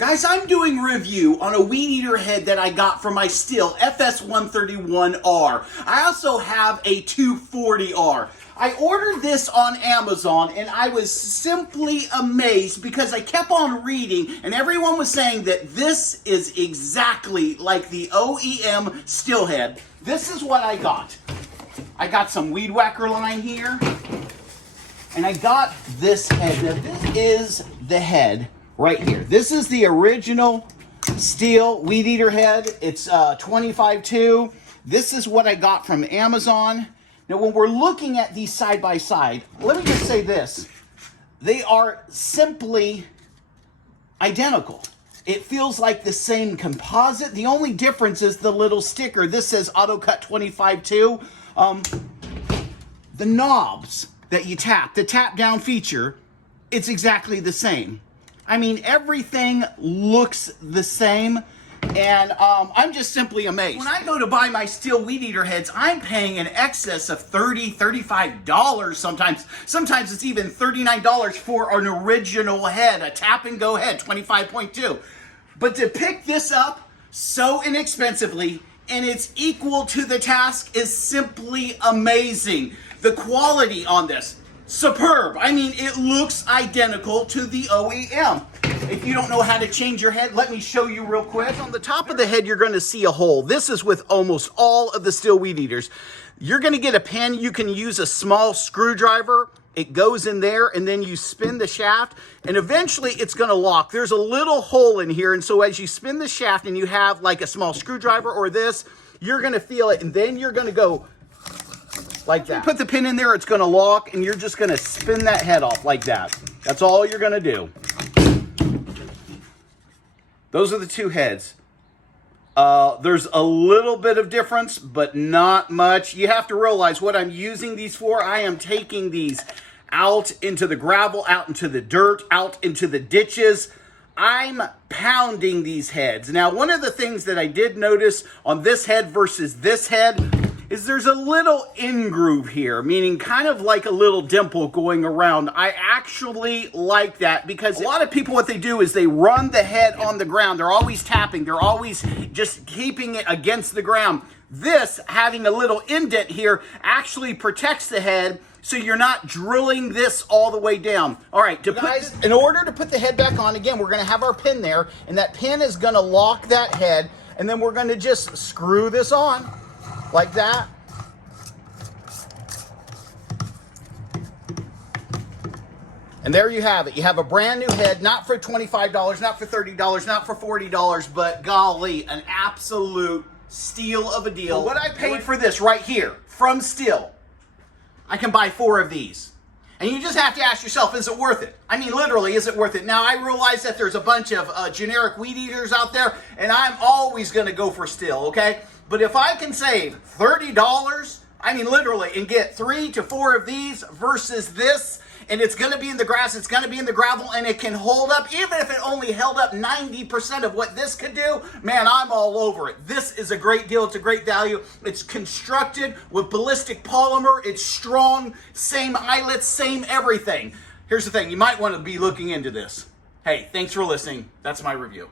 Guys, I'm doing a review on a weed eater head that I got from my STIHL FS131R. I also have a 240R. I ordered this on Amazon and I was simply amazed because I kept on reading and everyone was saying that this is exactly like the OEM STIHL head. This is what I got. I got some weed whacker line here and I got this head. Now this is the head. Right here. This is the original STIHL weed eater head. It's 25.2. This is what I got from Amazon. Now, when we're looking at these side by side, let me just say this. They are simply identical. It feels like the same composite. The only difference is the little sticker. This says Auto Cut 25.2. The knobs that you tap, the tap down feature, it's exactly the same. I mean, everything looks the same, and I'm just simply amazed. When I go to buy my STIHL weed eater heads, I'm paying in excess of $30, $35 sometimes. Sometimes it's even $39 for an original head, a tap and go head, 25.2. But to pick this up so inexpensively, and it's equal to the task, is simply amazing. The quality on this, superb. I mean, it looks identical to the OEM. If you don't know how to change your head, let me show you real quick. On the top of the head, you're going to see a hole. This is with almost all of the STIHL weed eaters. You're going to get a pin. You can use a small screwdriver. It goes in there, and then you spin the shaft, and eventually it's going to lock. There's a little hole in here, and so as you spin the shaft and you have like a small screwdriver or this, you're going to feel it, and then you're going to go like that. You put the pin in there, it's going to lock, and you're just going to spin that head off like that. That's all you're going to do. Those are the two heads. There's a little bit of difference, but not much. You have to realize what I'm using these for. I am taking these out into the gravel, out into the dirt, out into the ditches. I'm pounding these heads. Now, one of the things that I did notice on this head versus this head is there's a little in-groove here, meaning kind of like a little dimple going around. I actually like that because a lot of people, what they do is they run the head on the ground. They're always tapping. They're always just keeping it against the ground. This, having a little indent here, actually protects the head so you're not drilling this all the way down. All right, in order to put the head back on, again, we're gonna have our pin there, and that pin is gonna lock that head, and then we're gonna just screw this on. Like that. And there you have it. You have a brand new head, not for $25, not for $30, not for $40, but golly, an absolute steal of a deal. For what I paid for this right here from STIHL, I can buy 4 of these. And you just have to ask yourself, is it worth it? I mean, literally, is it worth it? Now, I realize that there's a bunch of generic weed eaters out there, and I'm always going to go for STIHL, okay? But if I can save $30, I mean, literally, and get 3 to 4 of these versus this, and it's going to be in the grass, it's going to be in the gravel, and it can hold up, even if it only held up 90% of what this could do, man, I'm all over it. This is a great deal. It's a great value. It's constructed with ballistic polymer. It's strong, same eyelets, same everything. Here's the thing. You might want to be looking into this. Hey, thanks for listening. That's my review.